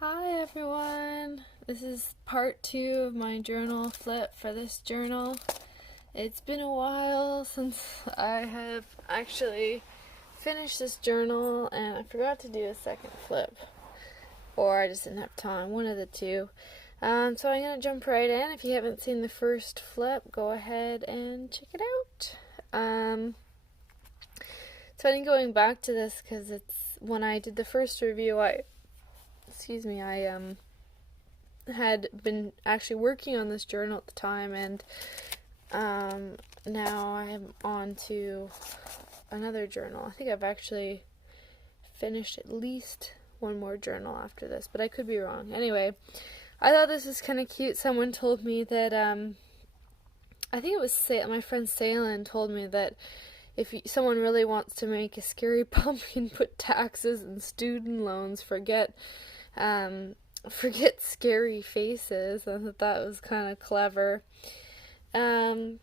Hi everyone! This is part 2 of my journal flip for this journal. It's been a while since I have actually finished this journal and I forgot to do a second flip. Or I just didn't have time, one of the two. So I'm going to jump right in. If you haven't seen the first flip, go ahead and check it out. So I'm going back to this because it's when I did the first review, I had been actually working on this journal at the time, and now I'm on to another journal. I think I've actually finished at least one more journal after this, but I could be wrong. Anyway, I thought this was kind of cute. Someone told me that, I think it was my friend Salin told me that if someone really wants to make a scary pumpkin, put taxes and student loans, forget scary faces. I thought that was kind of clever. And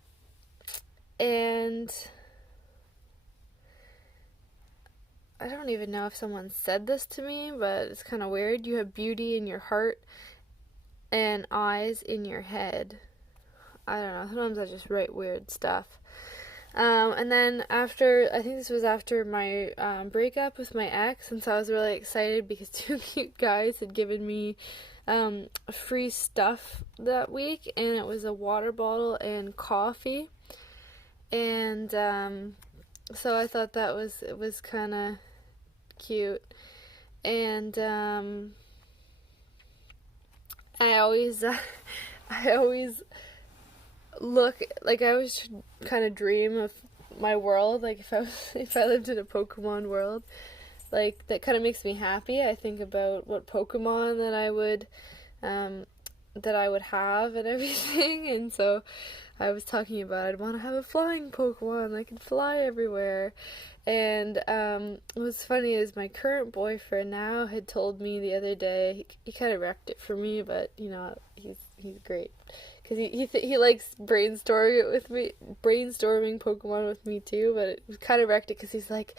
I don't even know if someone said this to me, but it's kind of weird. You have beauty in your heart and eyes in your head. I don't know. Sometimes I just write weird stuff. And then I think this was after my breakup with my ex, and so I was really excited because two cute guys had given me free stuff that week, and it was a water bottle and coffee. And so I thought it was kind of cute. And I always look, like, I always kind of dream of my world, like if I lived in a Pokemon world, like that kind of makes me happy. I think about what Pokemon that I would have and everything, and so I was talking about I'd want to have a flying Pokemon that could fly everywhere. And what's funny is my current boyfriend now had told me the other day, he kind of wrecked it for me, but you know, he's great. Because he likes brainstorming Pokemon with me too, but it was kind of wrecked it because he's like,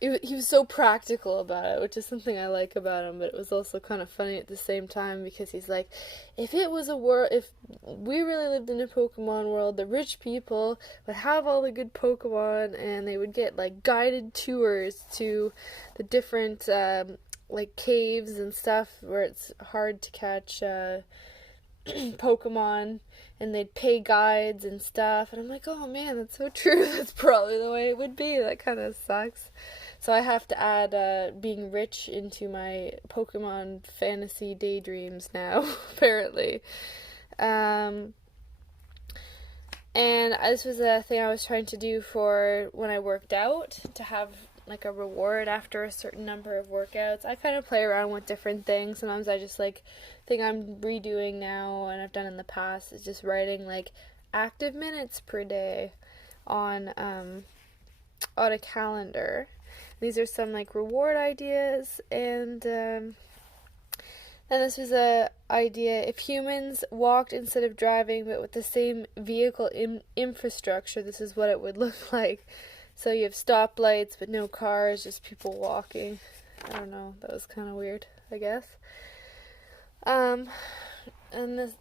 he was so practical about it, which is something I like about him, but it was also kind of funny at the same time because he's like, if we really lived in a Pokemon world, the rich people would have all the good Pokemon and they would get like guided tours to the different like caves and stuff where it's hard to catch Pokemon, and they'd pay guides and stuff, and I'm like, oh man, that's so true. That's probably the way it would be. That kind of sucks. So I have to add being rich into my Pokemon fantasy daydreams now, apparently. And this was a thing I was trying to do for when I worked out, to have like a reward after a certain number of workouts. I kind of play around with different things. Sometimes I just like thing I'm redoing now and I've done in the past is just writing like active minutes per day on a calendar. These are some like reward ideas, and then this was a idea: if humans walked instead of driving but with the same vehicle infrastructure, this is what it would look like. So you have stoplights but no cars, just people walking. I don't know, that was kind of weird, I guess. And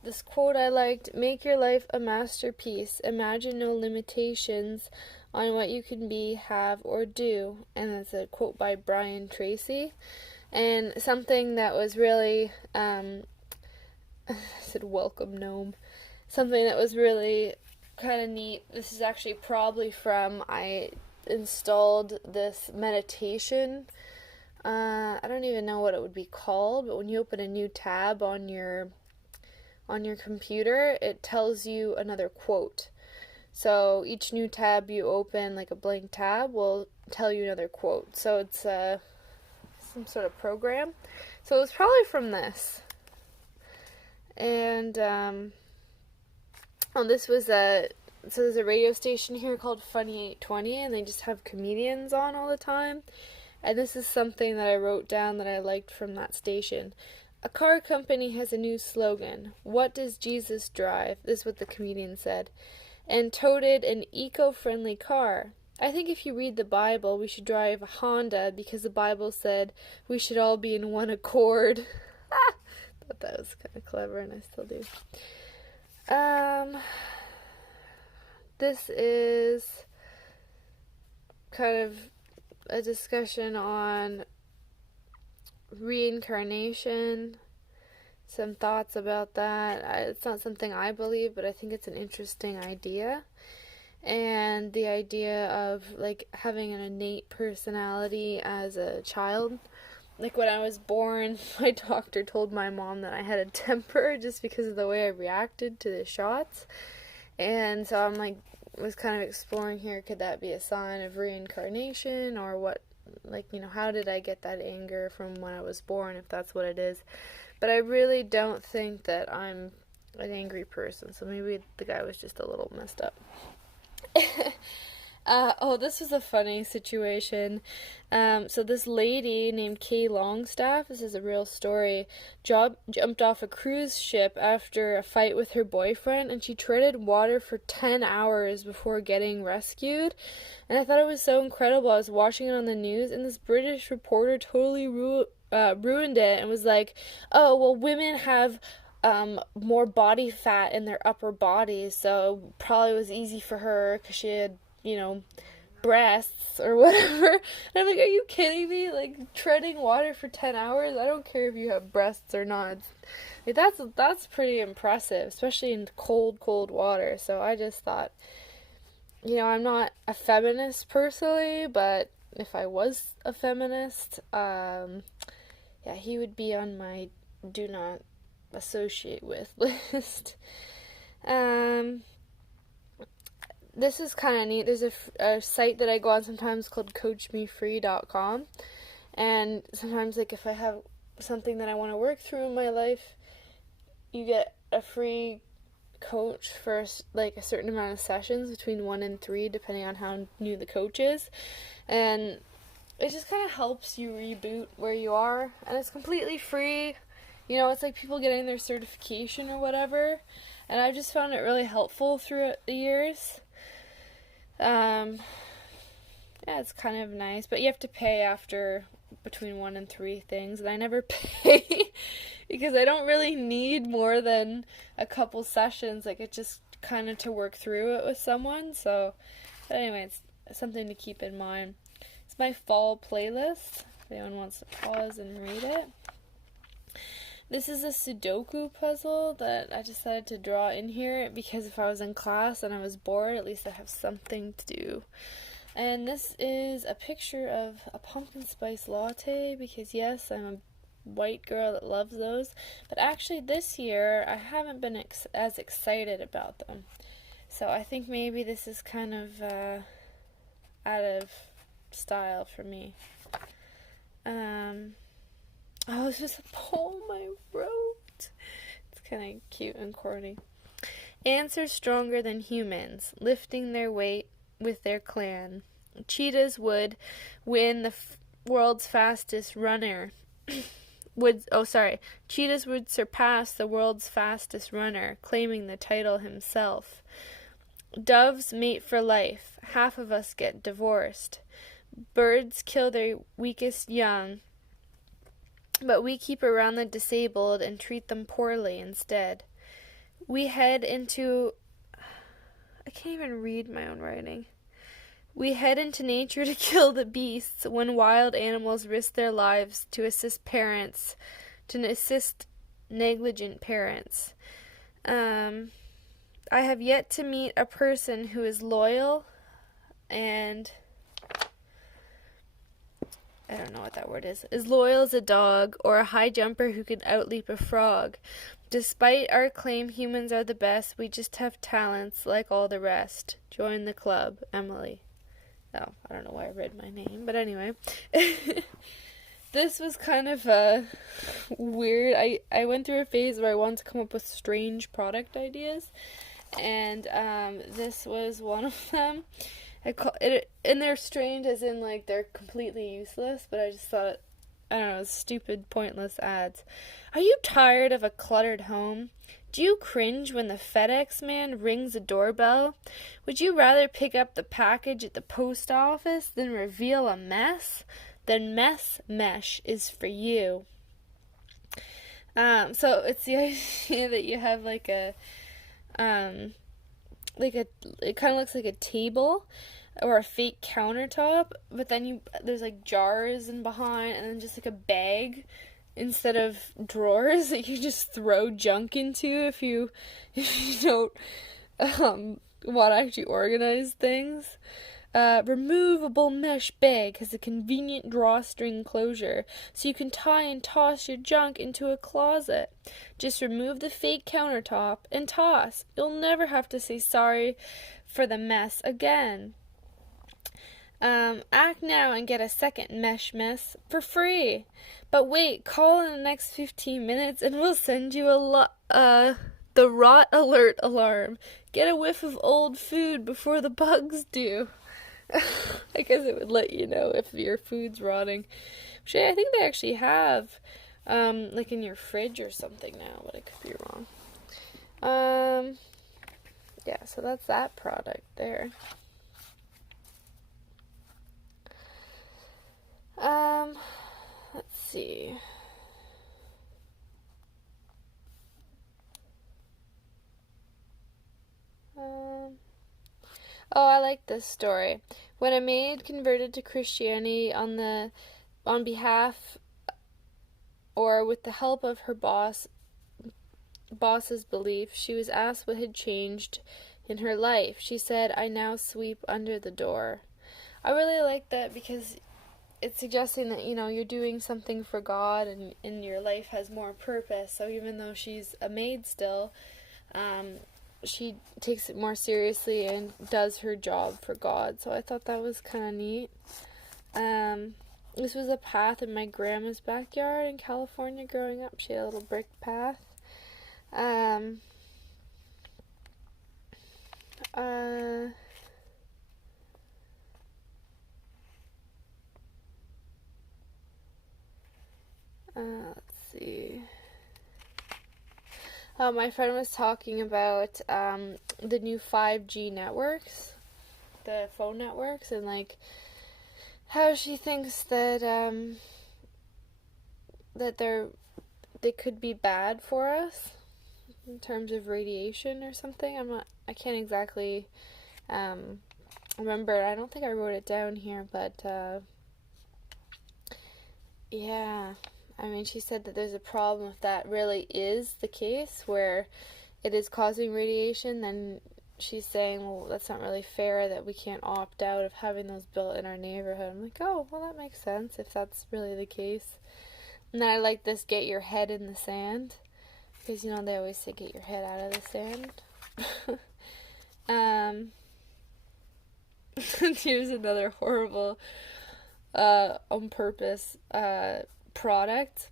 this quote I liked: make your life a masterpiece. Imagine no limitations on what you can be, have, or do. And that's a quote by Brian Tracy. And something that was really, I said welcome gnome. Something that was really kind of neat. This is actually probably from, I installed this meditation. I don't even know what it would be called, but when you open a new tab on your computer, it tells you another quote. So each new tab you open, like a blank tab, will tell you another quote. So it's some sort of program. So it was probably from this. And this was so there's a radio station here called Funny 820, and they just have comedians on all the time. And this is something that I wrote down that I liked from that station. A car company has a new slogan: what does Jesus drive? This is what the comedian said. And toted an eco-friendly car. I think if you read the Bible, we should drive a Honda because the Bible said we should all be in one accord. thought that was kind of clever, and I still do. This is kind of a discussion on reincarnation, some thoughts about that. It's not something I believe, but I think it's an interesting idea. And the idea of, like, having an innate personality as a child. Like, when I was born, my doctor told my mom that I had a temper just because of the way I reacted to the shots. And so I'm, like, was kind of exploring here, could that be a sign of reincarnation, or what, like, you know, how did I get that anger from when I was born, if that's what it is. But I really don't think that I'm an angry person, so maybe the guy was just a little messed up. This was a funny situation. So this lady named Kay Longstaff, this is a real story, jumped off a cruise ship after a fight with her boyfriend, and she treaded water for 10 hours before getting rescued. And I thought it was so incredible. I was watching it on the news, and this British reporter totally ruined it and was like, oh, well, women have more body fat in their upper bodies, so it probably was easy for her because she had, you know, breasts or whatever. And I'm like, are you kidding me? Like, treading water for 10 hours? I don't care if you have breasts or not. Like, that's pretty impressive, especially in cold water. So I just thought, you know, I'm not a feminist personally, but if I was a feminist, he would be on my do not associate with list. This is kind of neat. There's a site that I go on sometimes called coachmefree.com, and sometimes, like, if I have something that I want to work through in my life, you get a free coach for, like, a certain amount of sessions, between 1 and 3, depending on how new the coach is, and it just kind of helps you reboot where you are, and it's completely free. You know, it's like people getting their certification or whatever, and I just found it really helpful throughout the years. It's kind of nice, but you have to pay after between 1 and 3 things, and I never pay because I don't really need more than a couple sessions. Like, it's just kind of to work through it with someone. So, but anyway, it's something to keep in mind. It's my fall playlist, if anyone wants to pause and read it. This is a Sudoku puzzle that I decided to draw in here because if I was in class and I was bored, at least I have something to do. And this is a picture of a pumpkin spice latte because, yes, I'm a white girl that loves those. But actually this year, I haven't been as excited about them. So I think maybe this is kind of out of style for me. This is a poem I wrote. It's kind of cute and corny. Ants are stronger than humans, lifting their weight with their clan. Cheetahs would win the world's fastest runner. Cheetahs would surpass the world's fastest runner, claiming the title himself. Doves mate for life. Half of us get divorced. Birds kill their weakest young, but we keep around the disabled and treat them poorly instead. We head into... I can't even read my own writing. We head into nature to kill the beasts when wild animals risk their lives to assist negligent parents. I have yet to meet a person who is loyal and... I don't know what that word is. As loyal as a dog or a high jumper who could outleap a frog. Despite our claim humans are the best, we just have talents like all the rest. Join the club, Emily. Oh, I don't know why I read my name, but anyway. This was kind of weird. I went through a phase where I wanted to come up with strange product ideas, and this was one of them. And they're strange as in, like, they're completely useless, but I just thought, I don't know, stupid, pointless ads. Are you tired of a cluttered home? Do you cringe when the FedEx man rings a doorbell? Would you rather pick up the package at the post office than reveal a mess? Then Mess Mesh is for you. So it's the idea that you have like it kind of looks like a table or a fake countertop, but then there's like jars in behind, and then just like a bag instead of drawers that you just throw junk into if you don't want to actually organize things. Removable mesh bag has a convenient drawstring closure, so you can tie and toss your junk into a closet. Just remove the fake countertop and toss. You'll never have to say sorry for the mess again. Act now and get a second mesh mess for free. But wait, call in the next 15 minutes and we'll send you the rot alert alarm. Get a whiff of old food before the bugs do. I guess it would let you know if your food's rotting. Which I think they actually have, like in your fridge or something now, but I could be wrong. Yeah, so that's that product there. Let's see. Oh, I like this story. When a maid converted to Christianity on behalf or with the help of her boss's belief, she was asked what had changed in her life. She said, "I now sweep under the door." I really like that because it's suggesting that, you're doing something for God and your life has more purpose. So even though she's a maid still, she takes it more seriously and does her job for God. So I thought that was kind of neat. This was a path in my grandma's backyard in California growing up. She had a little brick path. Let's see. My friend was talking about the new 5G networks, the phone networks, and like how she thinks that they could be bad for us in terms of radiation or something. I can't exactly remember. I don't think I wrote it down here, but yeah. I mean, she said that there's a problem if that really is the case, where it is causing radiation, then she's saying, well, that's not really fair that we can't opt out of having those built in our neighborhood. I'm like, oh, well, that makes sense if that's really the case. And then I like this, get your head in the sand, because, they always say get your head out of the sand. Here's another horrible, on purpose, product.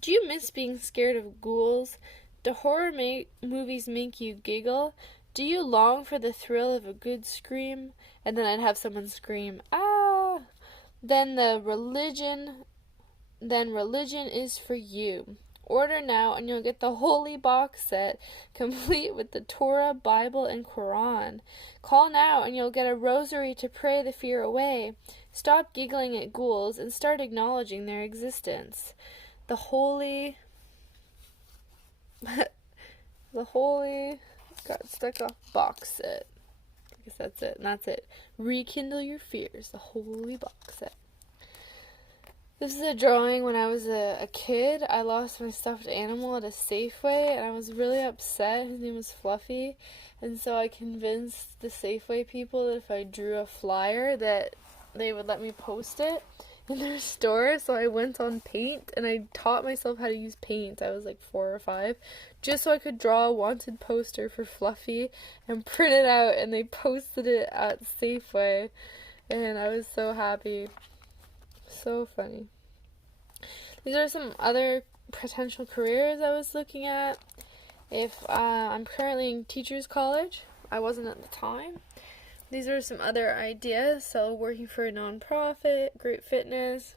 Do you miss being scared of ghouls? Do horror movies make you giggle? Do you long for the thrill of a good scream? And then I'd have someone scream, "Ah!" Then religion is for you. Order now and you'll get the holy box set, complete with the Torah, Bible, and Quran. Call now and you'll get a rosary to pray the fear away. Stop giggling at ghouls and start acknowledging their existence. The holy got stuck off box set. I guess that's it. And that's it. Rekindle your fears. The holy box set. This is a drawing when I was a kid. I lost my stuffed animal at a Safeway, and I was really upset. His name was Fluffy, and so I convinced the Safeway people that if I drew a flyer that they would let me post it in their store. So I went on Paint, and I taught myself how to use Paint. I was like 4 or 5, just so I could draw a wanted poster for Fluffy and print it out, and they posted it at Safeway, and I was so happy. So funny. These are some other potential careers I was looking at. If I'm currently in teacher's college, I wasn't at the time. These are some other ideas. So working for a nonprofit, great fitness,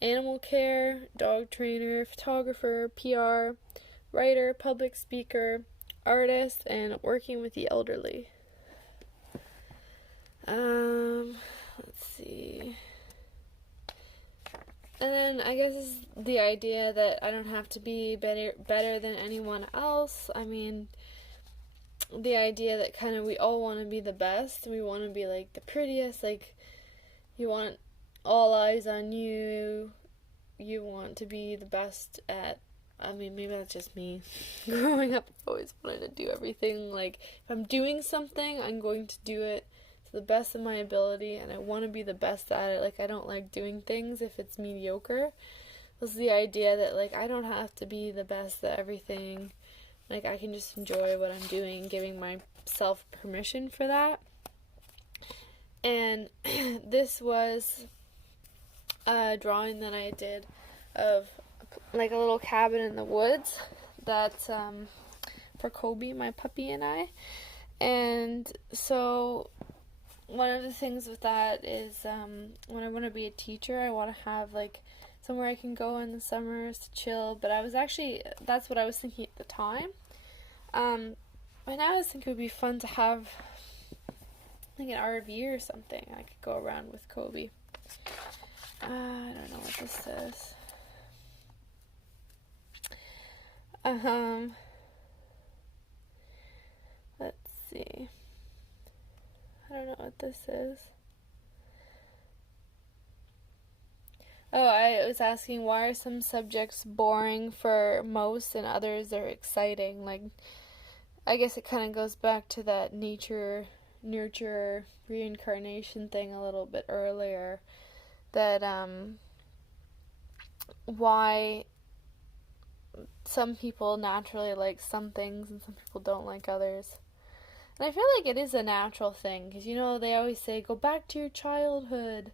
animal care, dog trainer, photographer, PR, writer, public speaker, artist, and working with the elderly. Let's see. And then I guess the idea that I don't have to be better than anyone else. I mean, the idea that kind of we all want to be the best. We want to be like the prettiest. Like, you want all eyes on you. You want to be the best at, I mean, maybe that's just me. Growing up, I always wanted to do everything. Like, if I'm doing something, I'm going to do it to the best of my ability, and I want to be the best at it. Like, I don't like doing things if it's mediocre. This is the idea that, like, I don't have to be the best at everything. Like, I can just enjoy what I'm doing, giving myself permission for that. And this was a drawing that I did of, like, a little cabin in the woods that's for Kobe, my puppy, and I. And so one of the things with that is when I want to be a teacher, I want to have, like, somewhere I can go in the summers to chill. But that's what I was thinking at the time. And I was thinking it would be fun to have, like, an RV or something. I could go around with Kobe. I don't know what this says. Let's see. I don't know what this is. Oh, I was asking, why are some subjects boring for most and others are exciting? Like, I guess it kind of goes back to that nature, nurture, reincarnation thing a little bit earlier. That, why some people naturally like some things and some people don't like others. And I feel like it is a natural thing, because, you know, they always say, go back to your childhood.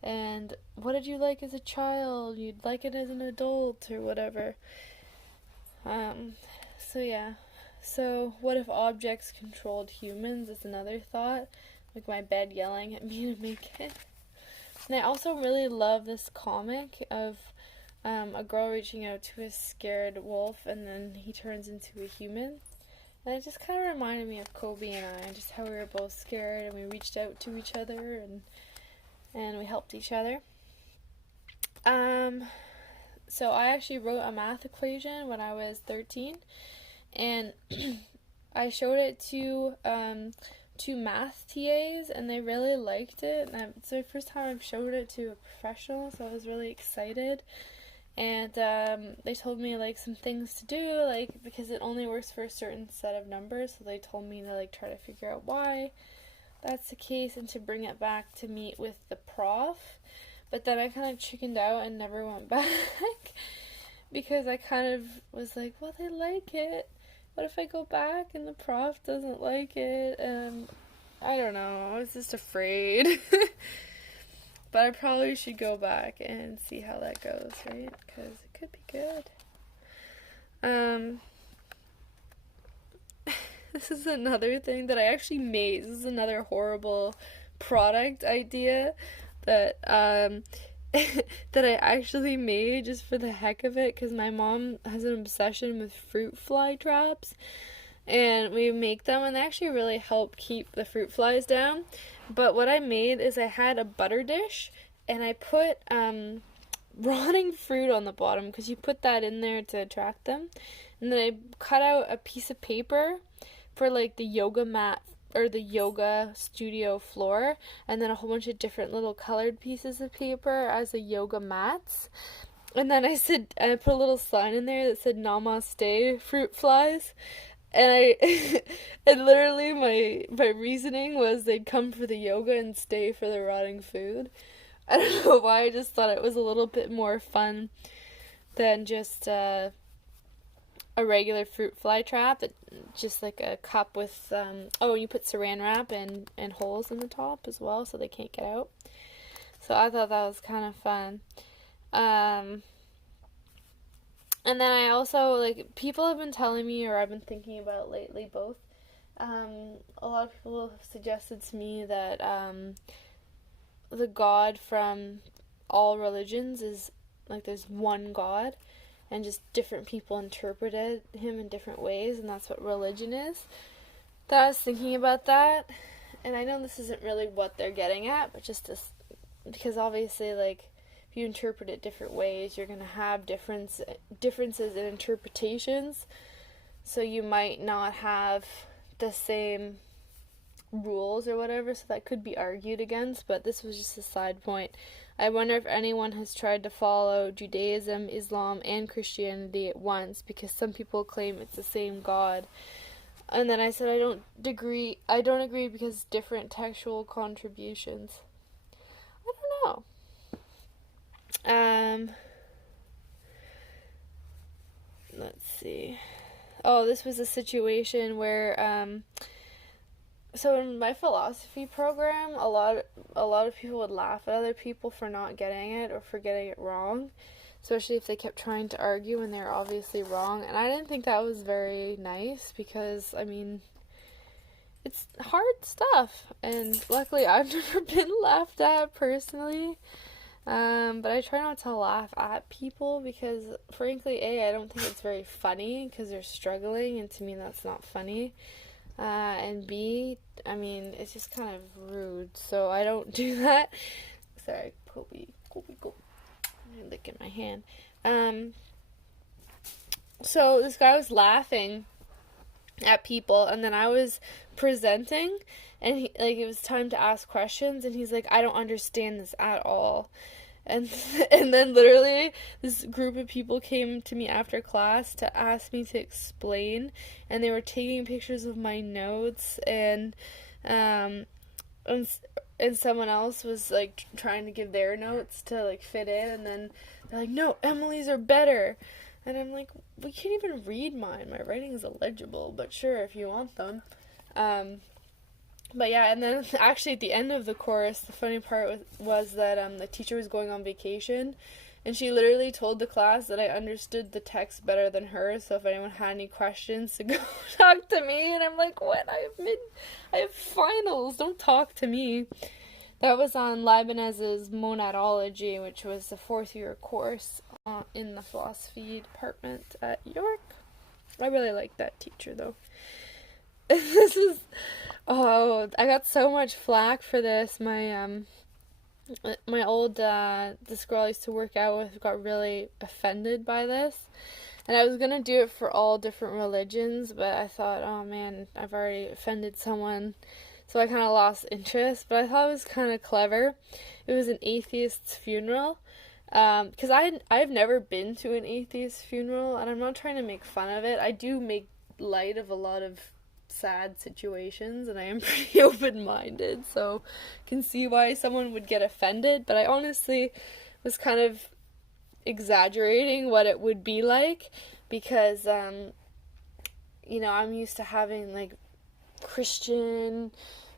And what did you like as a child? You'd like it as an adult or whatever. So yeah. So what if objects controlled humans is another thought. Like my bed yelling at me to make it. And I also really love this comic of a girl reaching out to a scared wolf, and then he turns into a human. And it just kind of reminded me of Kobe and I, just how we were both scared and we reached out to each other and we helped each other. So I actually wrote a math equation when I was 13, and I showed it to two math TAs, and they really liked it. And it's the first time I've showed it to a professional, so I was really excited. And they told me, like, some things to do, like, because it only works for a certain set of numbers, so they told me to, like, try to figure out why that's the case and to bring it back to meet with the prof. But then I kind of chickened out and never went back because I kind of was like, well, they like it. What if I go back and the prof doesn't like it? I don't know. I was just afraid. But I probably should go back and see how that goes, right? Because it could be good. This is another thing that I actually made. This is another horrible product idea that that I actually made just for the heck of it, because my mom has an obsession with fruit fly traps, and we make them, and they actually really help keep the fruit flies down. But what I made is I had a butter dish, and I put rotting fruit on the bottom, because you put that in there to attract them. And then I cut out a piece of paper for, like, the yoga mat or the yoga studio floor, and then a whole bunch of different little colored pieces of paper as the yoga mats. And then I put a little sign in there that said "Namaste, fruit flies." And and literally my reasoning was they'd come for the yoga and stay for the rotting food. I don't know why, I just thought it was a little bit more fun than just a regular fruit fly trap. That just like a cup with you put saran wrap and holes in the top as well so they can't get out. So I thought that was kind of fun. And then I also, like, people have been telling me, or I've been thinking about lately, both, a lot of people have suggested to me that the God from all religions is, like, there's one God, and just different people interpreted him in different ways, and that's what religion is. That I was thinking about that, and I know this isn't really what they're getting at, but just this, because obviously, like, if you interpret it different ways, you're going to have differences in interpretations. So you might not have the same rules or whatever, so that could be argued against, but this was just a side point. I wonder if anyone has tried to follow Judaism, Islam, and Christianity at once, because some people claim it's the same God. And then I said I don't agree because different textual contributions. I don't know. Let's see. Oh, this was a situation where so in my philosophy program, a lot of people would laugh at other people for not getting it or for getting it wrong, especially if they kept trying to argue and they were obviously wrong. And I didn't think that was very nice because, I mean, it's hard stuff. And luckily, I've never been laughed at personally. But I try not to laugh at people because, frankly, A, I don't think it's very funny because they're struggling, and to me that's not funny. And B, I mean, it's just kind of rude, so I don't do that. Sorry, Kobe, go. I'm licking my hand. So this guy was laughing at people, and then I was presenting, and it was time to ask questions, and he's like, I don't understand this at all. And then literally this group of people came to me after class to ask me to explain, and they were taking pictures of my notes, and someone else was like trying to give their notes to like fit in, and then they're like, no, Emily's are better. And I'm like, we can't even read mine. My writing is illegible, but sure, if you want them. But yeah, and then actually at the end of the course, the funny part was that the teacher was going on vacation, and she literally told the class that I understood the text better than her, so if anyone had any questions to go talk to me. And I'm like, what? I have finals, don't talk to me. That was on Leibniz's Monadology, which was a 4th year course in the philosophy department at York. I really liked that teacher though. I got so much flack for this. My old this girl I used to work out with got really offended by this, and I was gonna do it for all different religions, but I thought, oh man, I've already offended someone, so I kind of lost interest. But I thought it was kind of clever. It was an atheist's funeral, because I've never been to an atheist funeral, and I'm not trying to make fun of it. I do make light of a lot of sad situations, and I am pretty open-minded, so can see why someone would get offended, but I honestly was kind of exaggerating what it would be like, because I'm used to having like Christian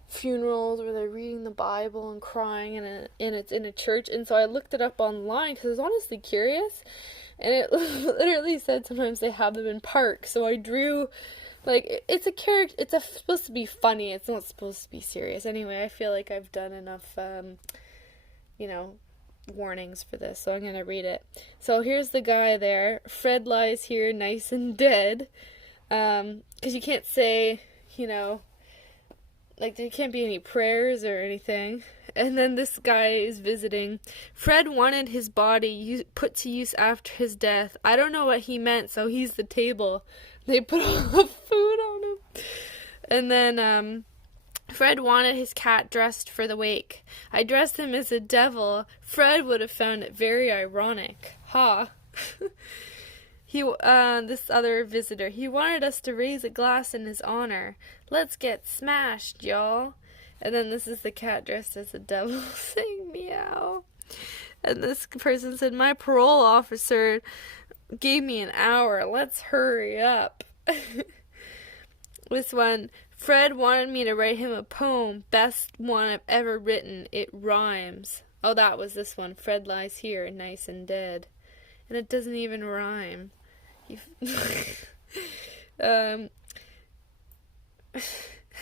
funerals where they're reading the Bible and crying, and it's in a church. And so I looked it up online because I was honestly curious, and it literally said sometimes they have them in parks. So I drew, like, it's a character, it's supposed to be funny, it's not supposed to be serious. Anyway, I feel like I've done enough, warnings for this, so I'm going to read it. So here's the guy there. Fred lies here nice and dead, because you can't say, like, there can't be any prayers or anything. And then this guy is visiting. Fred wanted his body put to use after his death. I don't know what he meant, so he's the table. They put all the food on him. And then, Fred wanted his cat dressed for the wake. I dressed him as a devil. Fred would have found it very ironic. Ha. This other visitor, he wanted us to raise a glass in his honor. Let's get smashed, y'all. And then this is the cat dressed as a devil saying meow. And this person said, my parole officer gave me an hour. Let's hurry up. This one, Fred wanted me to write him a poem. Best one I've ever written. It rhymes. Oh, that was this one. Fred lies here, nice and dead. And it doesn't even rhyme.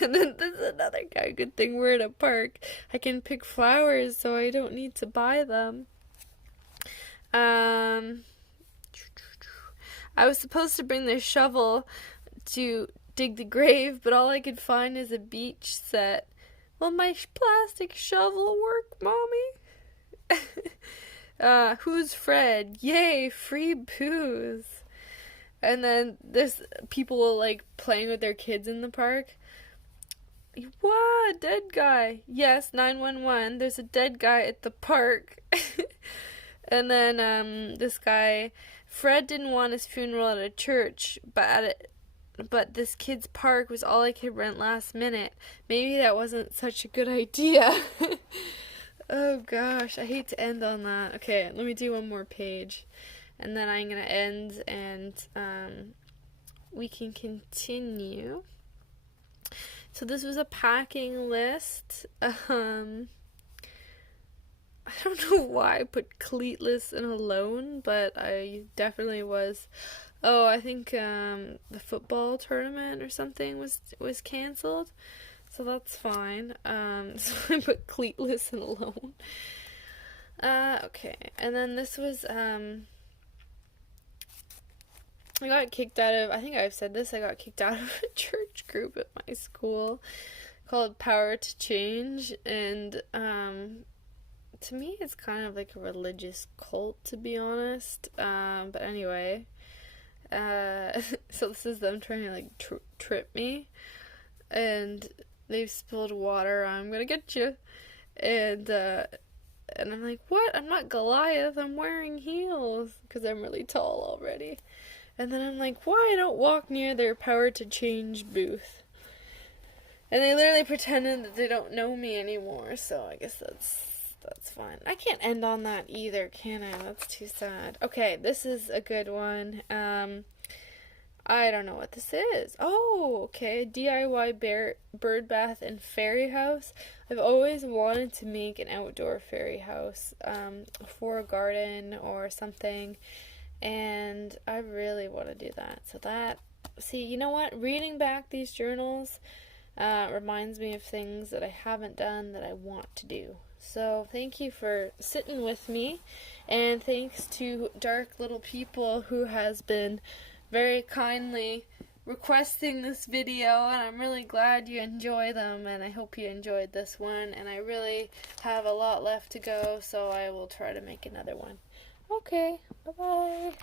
And then there's another guy. Good thing we're at a park. I can pick flowers so I don't need to buy them. I was supposed to bring the shovel to dig the grave, but all I could find is a beach set. Will my plastic shovel work, Mommy? Who's Fred? Yay, free booze. And then there's people like playing with their kids in the park. What? Dead guy. Yes, 911. There's a dead guy at the park. And then this guy, Fred didn't want his funeral at a church, but this kid's park was all I could rent last minute. Maybe that wasn't such a good idea. Oh gosh, I hate to end on that. Okay, let me do one more page. And then I'm going to end and we can continue. So this was a packing list. I don't know why I put cleatless and alone, but I definitely was. Oh, I think the football tournament or something was canceled, so that's fine. So I put cleatless and alone. Okay, and then this was I got kicked out of, I think I've said this, I got kicked out of a church group at my school called Power to Change, and to me it's kind of like a religious cult, to be honest, but anyway, so this is them trying to like trip me, and they've spilled water, I'm gonna get you, and I'm like, what? I'm not Goliath, I'm wearing heels, because I'm really tall already. And then I'm like, why? Don't walk near their Power to Change booth. And they literally pretended that they don't know me anymore, so I guess that's fine. I can't end on that either, can I? That's too sad. Okay, this is a good one. I don't know what this is. Oh, okay, DIY bird bath and fairy house. I've always wanted to make an outdoor fairy house for a garden or something. And I really want to do that. So see, you know what? Reading back these journals reminds me of things that I haven't done that I want to do. So thank you for sitting with me. And thanks to Dark Little People, who has been very kindly requesting this video. And I'm really glad you enjoy them. And I hope you enjoyed this one. And I really have a lot left to go. So I will try to make another one. Okay, bye-bye.